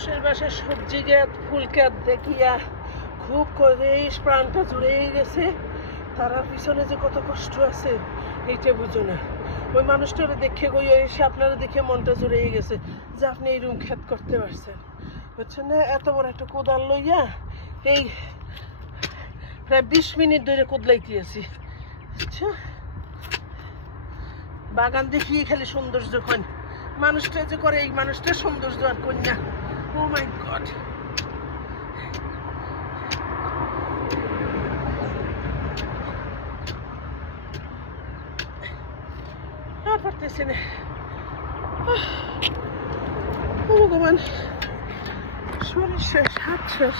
মানুষের বাসায় সবজি গাছ ফুল গাছ দেখিয়া খুব করে প্রাণটা জুড়েই গেছে। তারা পিছনে যে কত কষ্ট আছে এইটা বুঝো না। ওই মানুষটারে দেখে গই এসে আপনারা দেখে মনটা জুড়েই গেছে যে আপনি এইরকম ক্ষেত করতে পারছেন, বুঝছেন না? এত বড় একটা কোদাল লইয়া এই প্রায় 20 মিনিট ধরে কোদলাইতে আছি। আচ্ছা, বাগান দেখিয়ে খালি সৌন্দর্য কন, মানুষটা যে করে এই মানুষটা সৌন্দর্য আর কন্যা। ও মাই গড, আর পারতেছি না। ভগবান, শরীর শেষ, হাত শেষ।